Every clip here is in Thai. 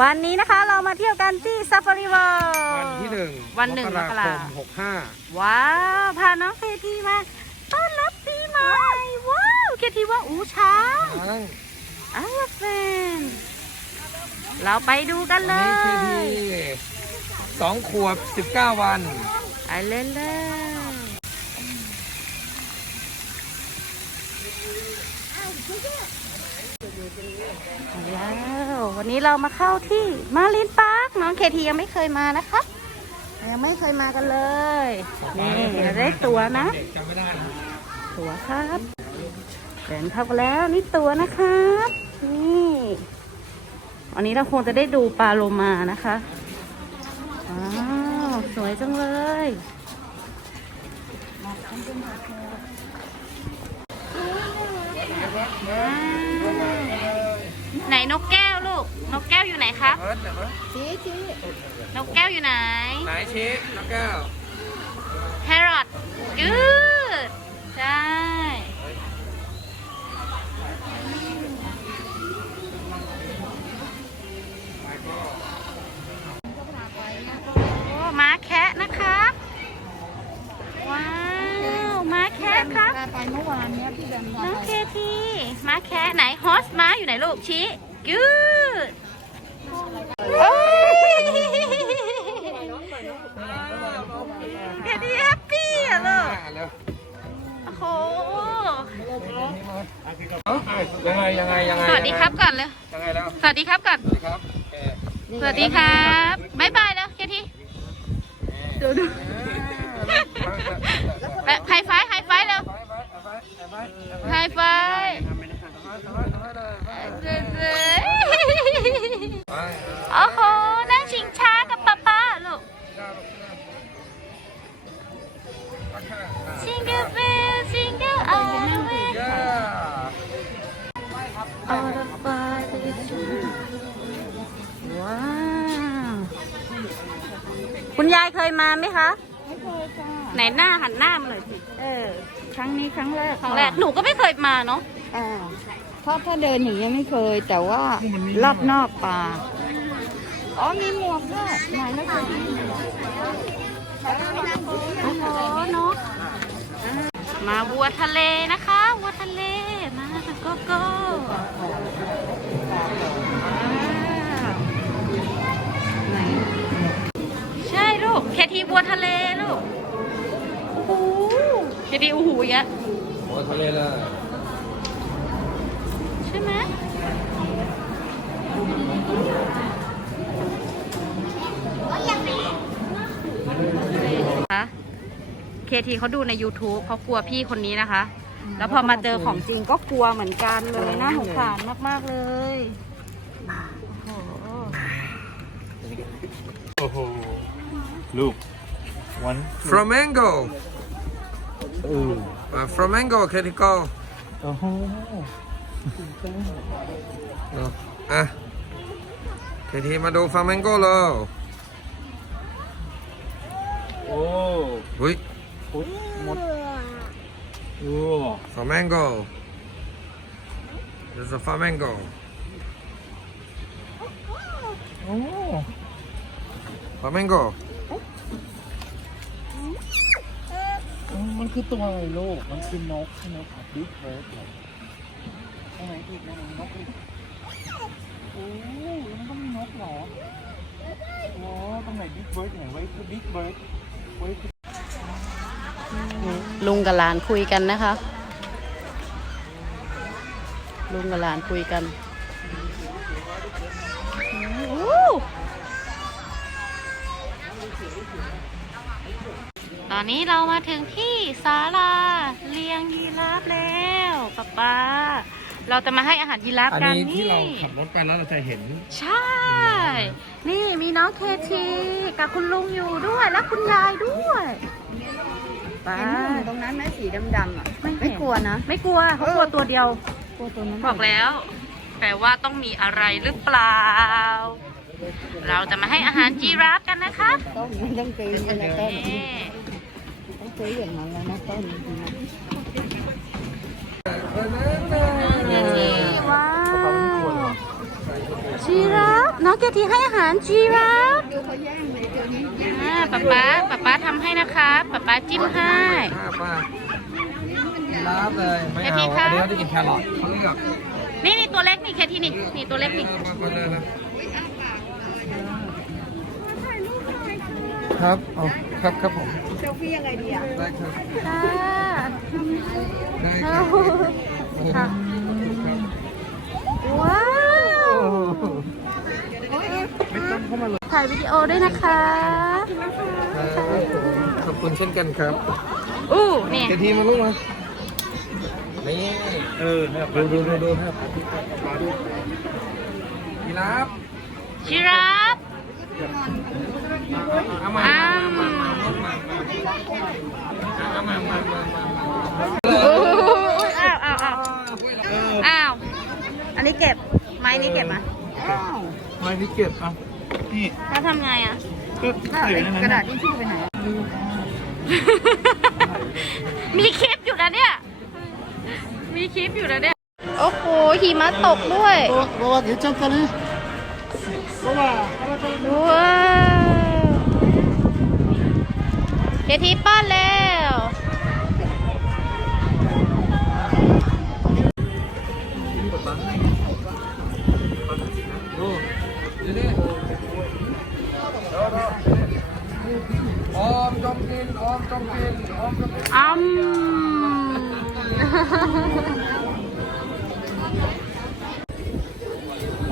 วันนี้นะคะเรามาเที่ยวกันที่ซ a ฟารีเวิลวันที่หนึ่งวันหนึ่งมกราคมหกห้าว้าว พาน้องเคทีมาต้อนรับปีใหม่ ว้าวเคทีว่าอูช้างอาเฟนเราไปดูกันเลวันนี้คือยที่สองขวบสิบเก้าวันไปเล่นเลยแล้ วันนี้เรามาเข้าที่มารินปาร์คน้องเคทียังไม่เคยมานะคะยังไม่เคยมากันเลยนี่เราได้ตั๋วนะ ตั๋วครับเดินเข้ากันแล้วนี่ตั๋วนะครับนี่วันนี้เราคงจะได้ดูปลาโลมานะคะว้าวสวยจังเลยไหนนกแก้ ลูก นกแก้วอยู่ไหนครับ เอิร์ธเดี๋ยวเอิร์ธชี้ชี้นกแก้วอยู่ไหน ไหนชี้น้องแก้ว Parrot good ใช่โอ้ม้าแคะนะคะว้าว ม้าแคะครับไปเมื่อวานเนี้ยพี่แบมพาน้องไป เคทีม้าแคะไหนฮอสม้าอยู่ไหนลูกชี้ good โอ้ยเคทีแฮปปี้อะลูกอะเร็วโอ้โหยังไงยังไงยังไงสวัสดีครับก่อนเลยยังไงแล้วสวัสดีครับก่อนสวัสดีครับเอ่อสวัสดีครับบ๊ายบายแล้วเคทีดูดูไฮไฟไฮไฟเร็วไฮไฟ โอ้โห นั่งชิงช้ากับป๊าป๊าลูก Single bell, single all the way all the way to the sea ว้าว คุณยายเคยมาไหมคะ ไม่เคยจ้าไหนหน้าหันหน้ามาเลยสิ เออ ครั้งนี้ครั้งแรกครั้งแรก หนูก็ไม่เคยมาเนาะ อ่า ราะถ้าเดินอย่างนี้ยไม่เคย แต่ว่ารอบนอกป่า อ๋อมีหมวกด้วยไหนไม่เคยมีหมวกโอ้โหเนาะมาวัวทะเลนะคะวัวทะเลมาโกโก้ไหนใช่ลูกเคทีวัวทะเลลูกโอ้โหเคทีอู้หูอย่างเงี้ยโอ้ทะเลเลย ใช่ไหมคะ เคทีเขาดูใน YouTube เขากลัวพี่คนนี้นะคะ แล้วพอมาเจอของจริงก็กลัวเหมือนกันเลยนะสงสารมากๆเลยโอ้โหโอ้โห Look. One. ฟลาเมงโก Ooh. ฟลาเมงโกเคทิโก Oh. อะเคทีมาดูฟลาเมงโกเลย Oh. หุ้ย Put một. Oh. Flamengo. There's a flamengo. Oh. Flamengo. อืมมันคือตัวอะไรลูก มันคือนกใช่ไหมครับบิ๊กเบิร์ดเหรอตรงไหนอีกนะนกอีกโอ้ยมันต้องมีนกเหรอโอ้ตรงไหนบิ๊กเบิร์ดไหนไว้คือบิ๊กเบิร์ดไว้คือ ลุงกับหลานคุยกันนะคะ ลุงกับหลานคุยกันอู้ตอนนี้เรามาถึงที่ศาลาเลี้ยงยีราฟแล้วป๊าป๊าเราจะมาให้อาหารยีราฟอันกันนี้ที่นี่เราขับรถไปแล้วเราจะเห็นใช่ นี่มีน้องเคทีกับคุณลุงอยู่ด้วยและคุณยายด้วย ป้า เห็นหุ่นตรงนั้นไหมสีดำๆอะไม่เห็นไม่กลัวนะ ไม่กลัวเขากลัวตัวเดียว กลัวตัวนั้นบอกแล้ว แปลว่าต้องมีอะไรหรือเปล่า เราจะมาให้อาหารจีราฟกันนะคะต้นมันต้องซื้ออย่างละต้นนี่ต้องซื้ออย่างนั้นแล้วนะต้นเคทีว้าวจีราฟ น้องเคทีให้อาหารจีราฟดูเขาแย่งเลยเดี๋ยวนี้อ่าป๊าป๊าป๊าป๊าทำให้นะคะป๊าป๊าจิ้มให้ป้าป้ารับเลยไม่ไอ้พี่เอาคะ อันนี้เขาจะกินแครอทเขาเลือกนี่นี่ตัวเล็กนี่เคทีนี่นี่ตัวเล็กนี่ มามาเลยนะครับเอาครับครับผมเซลฟี่ยังไงดีอะได้ครับค่ะได้ครับค่ะว้าวไม่ต้องเข้ามาเลย ถ่ายวิดีโอด้วยนะคะขอบคุณเช่นกันครับ อู้นี่เจทีมาลูกมานี่เออดูดูดูดูครับยีราฟจิราฟเอามาอ้าเอามมาเอามามามาโอ้ยอ้าวอ้าวอ้าวอ้าว อันนี้เก็บ ไม้นี้เก็บอะไม่ที่เก็บอะ นี่แล้วทำไงอะ ก็ใส่ไว้ในนั้นกระนะดาษที่ชื่อไปไหนอะมีคลิปอยู่นะเนี่ย มีคลิปอยู่นะเนี่ย โอ้โหหิมะตกด้วย เพราะว่าเดี๋ยวจังกันเลยเพราะว่าว้าวเดี๋ยวทีป้อนแล้วดูดูนี่ ออมจมกินออมจมกินออมจมกินอ้ำ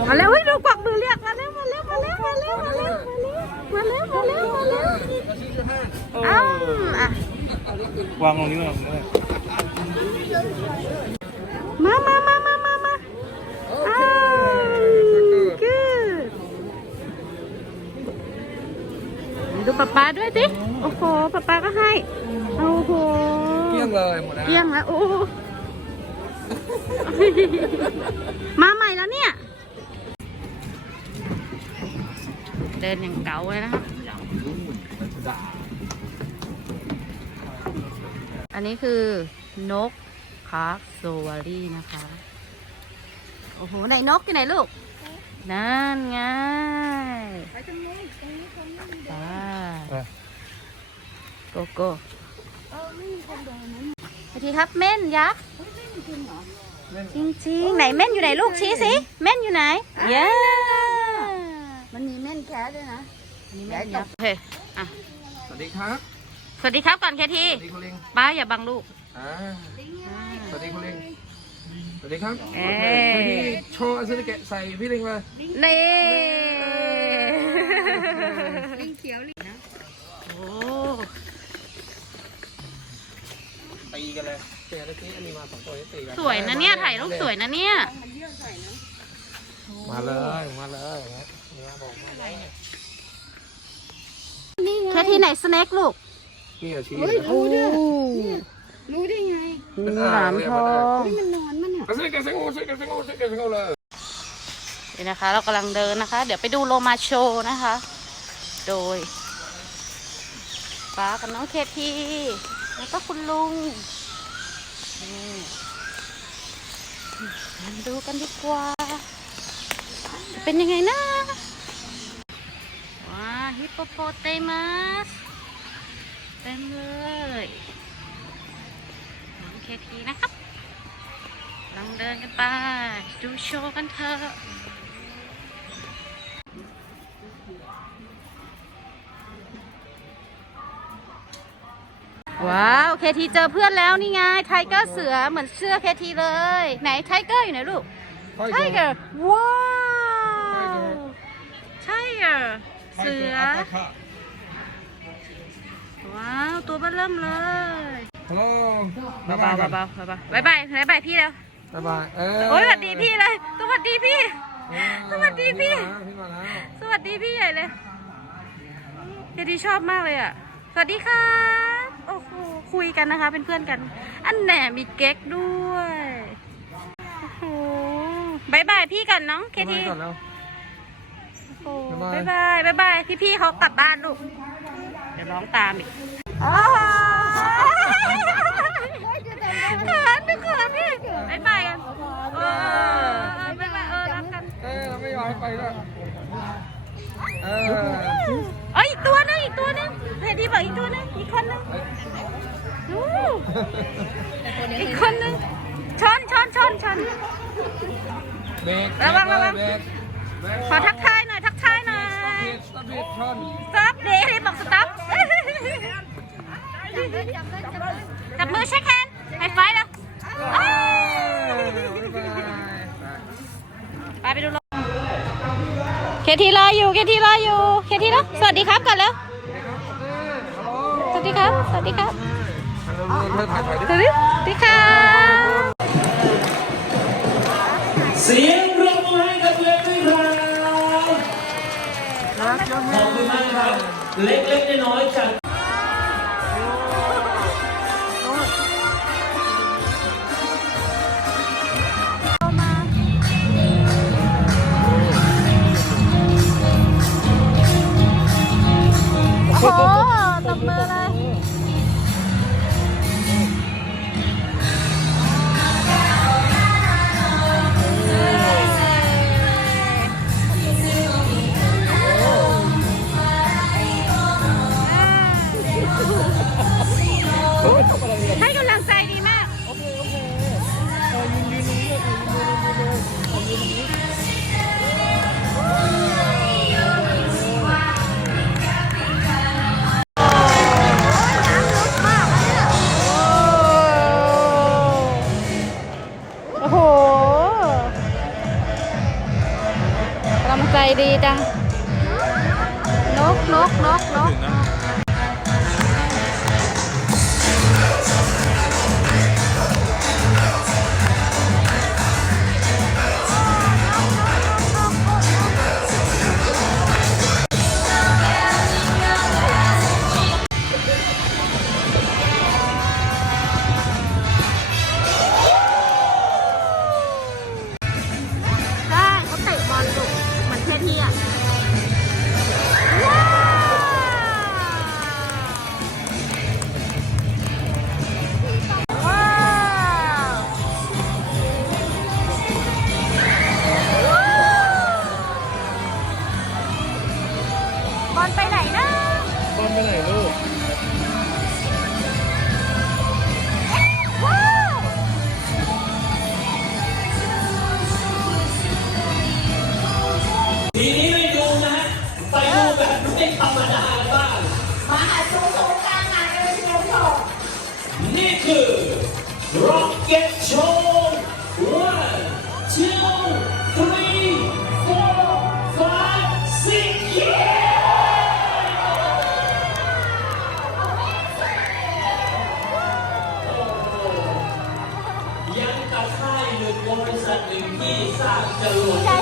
มาแล้วเฮ้ยดูกวักมือเรียกมาแล้วมาแล้วมาแล้วมาแล้วมาแล้วมาแล้วมาแล้วมาแล้วอ้ำอะวางตรงนี้วางตรงนี้เลย มามามามามามาอ้าวกูดู ป๊าป๊าด้วยสิโอ้โหป๊าป๊าก็ให้โอ้โหเกลี้ยงเลยหมดแล้วเกลี้ยงแล้วโอ้โหมาใหม่แล้วเนี่ย เดินอย่างเก๋าเลยนะครับอันนี้คือนกคาร์โซวารีนะคะ โอ้โห ไหนนกอยู่ไหนลูก นั่นไงไปตรงนู้นตรงนี้ตรงนี้ไปโกโก้สวัสดีครับเม่นยักษ์จริงๆไหนเม่นอยู่ไหนลูกชี้สิเม่นอยู่ไหนเย้มันมีแม่นแคสด้วยนะนี่แม่นยักษ์โอเคอะสวัสดีครับ สวัสดีครับก่อนแค่ทีสวัสดีคุณลิงป้าอย่าบังลูกอ่าสวัสดีคุณลิง สวัสดีครับเอ้ยเดี๋ยวพี่โชว์อาซิลิเกะใส่พี่ลิงเลยนี่ลิงเขียวลิงนะโอ้ตีกันเลยเจอตะกี้อันนี้มาสองตัวนี้ตีกันสวยนะเนี่ยถ่ายรูปสวยนะเนี่ย มาเลยมาเลยเนี่ยบอกมาเลยแค่ที่ไหนสแน็คลูกนี่อาชีพเฮ้ย รู้ด้วยเนี่ยรู้ได้ไงมีหลามทองเฮ้ยมันนอนมันอะอาซิลิเกะเซงโอซิลิเกะเซงโอซิลิเกะเซงโอเลยนี่นะคะ เรากำลังเดินนะคะ เดี๋ยวไปดูโลมาโชว์นะคะ โดยป้ากับน้องเคทีแล้วก็คุณลุงนี่มาดูกันดีกว่า เป็นยังไงนะว้าฮิปโปโปเตมัสเต็มเลย น้องเคทีนะครับลองเดินกันไป ดูโชว์กันเถอะว้าวเคทีเจอเพื่อนแล้วนี่ไงไทเกอร์เสือเหมือนเสื้อเคทีเลย ไหนไทเกอร์อยู่ไหนลูกไทเกอร์ว้าวไทเกอร์เสือ ว้าว ตัวเบ้าเริ่มเลย ฮัลโหลเบาๆเบาๆเบาๆเบาๆบายบายบายบายพี่แล้วบ๊ายบายเออโอ้ยสวัสดีพี่เลยสวัสดีพี่ สวัสดีพี่ พี่มาแล้วสวัสดีพี่ใหญ่เลยเคทีชอบมากเลยอะ สวัสดีครับโอ้โหคุยกันนะคะเป็นเพื่อนกัน อันแหนมีเก๊กด้วยโอ้โหบายบายพี่กันน้องเคบ๊ายบาทียก่อนแล้วโอ้บ๊ายบาบายยบายบายบายพี่พี่ๆเขากลับบ้านลูกเดี๋ยวร้องตามอีกอ๋อ เขินไม่เขินพี่บายบายกันเออบายบายเออรักกันเอ้ยเราไม่ยอมไปแล้วเออเอ้ยอีกตัวนึงอีกตัวนึงเฮดีบอกอีกตัวนึงอีกคนนึงอู้อีกคนนึงชนชนชนชนเบรกระวังระวังเบรกเบรกขอทักทายหน่อยทักทายหน่อยสต็อปเดย์บอกสต็อป จับมือเช็คแฮนด์ไฮไฟว์แล้วอ้าวไปไปดูรถเคทีรออยู่ เคทีรออยู่ เคทีรอสวัสดีครับก่อนแล้ว สวัสดีครับ สวัสดีครับเธอถ่ายถ่ายดิสวัสดีสวัสดีครับเสียงปรบมือให้กับเล็กด้วยครับขอบคุณมากครับ เล็กๆน้อยๆจาก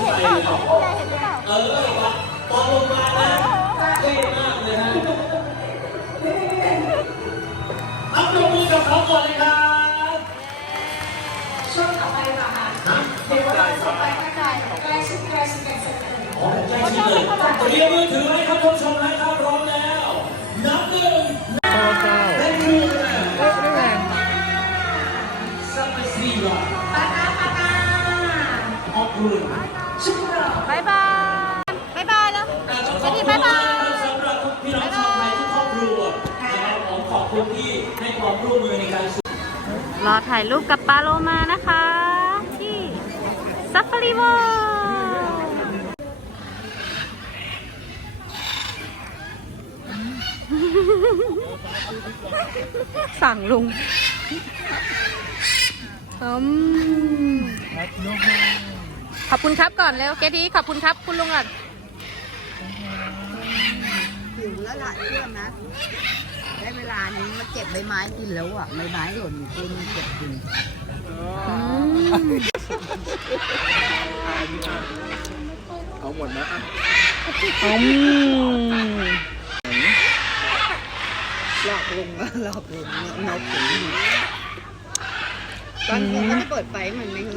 เห็นไปเปล่าแล้วยายเห็นหรือเปล่าเออตอนลงมานะเท่มากเลยฮะอัพลงมือกับเขาก่อนเลยครับช่วงต่อไปค่ะ เดี๋ยวเราจะไปข้างใกล้ชิดใกล้ชิดกันสักหน่อยอ๋อใกล้ชิดเลยเตรียมมือถือไว้ครับท่านผู้ชมนะครับพร้อมแล้ว นับหนึ่งโอ้เจ้าและครูนะเอ๊ะไม่แรงซัมปสีวะปากาปากาออกรุ่นชิบะบายบายบายบายแล้วขอบากนะครับสำหรับพี่น้องชาวไทยทุกครอบครัวนะครับผมขอบคุณที่ให้ความร่วมมือในการรอถ่ายรูปกับปลาโลมานะคะ ซัฟฟารีเวอร์สั่งลุงอืมขอบคุณครับก่อนเร็วเกดีขอบคุณครับคุณลุงก่อนหิวแล้วล่ะเชื่อนะได้เวลานี้มาเก็บใบไม้กินแล้วอะใบไม้หล่นอยู่ต้นนี้เก็บกิน เอาหมดนะอะหลอกลงก็หลอกลงนกถึงอยู่ตอนนี้ก็จะเปิดไฟมันไหมค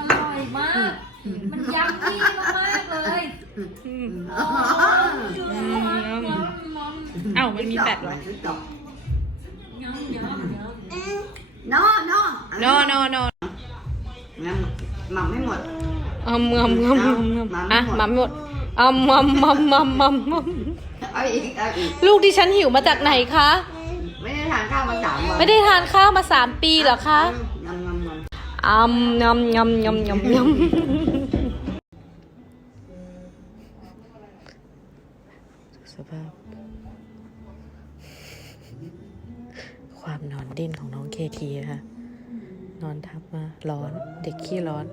อร่อยมาก มันยักษ์ที่มากๆเลยอ๋อเอ้ามันมีแปดเหรอ ยำยำยำอนอน no no no งั้นหมักไม่หมด อมอมอมอมอมอะหมาหมดอมอมอมอมอมอมเออีกเอาอีก ลูกดิฉันหิวมาจากไหนคะ ไม่ได้ทานข้าวมาสามวันไม่ได้ทานข้าวมาสามปีเหรอคะ อมยำยำยำยำยำสภาพ ความนอนดิ้นของน้องเคทีนะคะนอนทับมาร้อน เด็กขี้ร้อน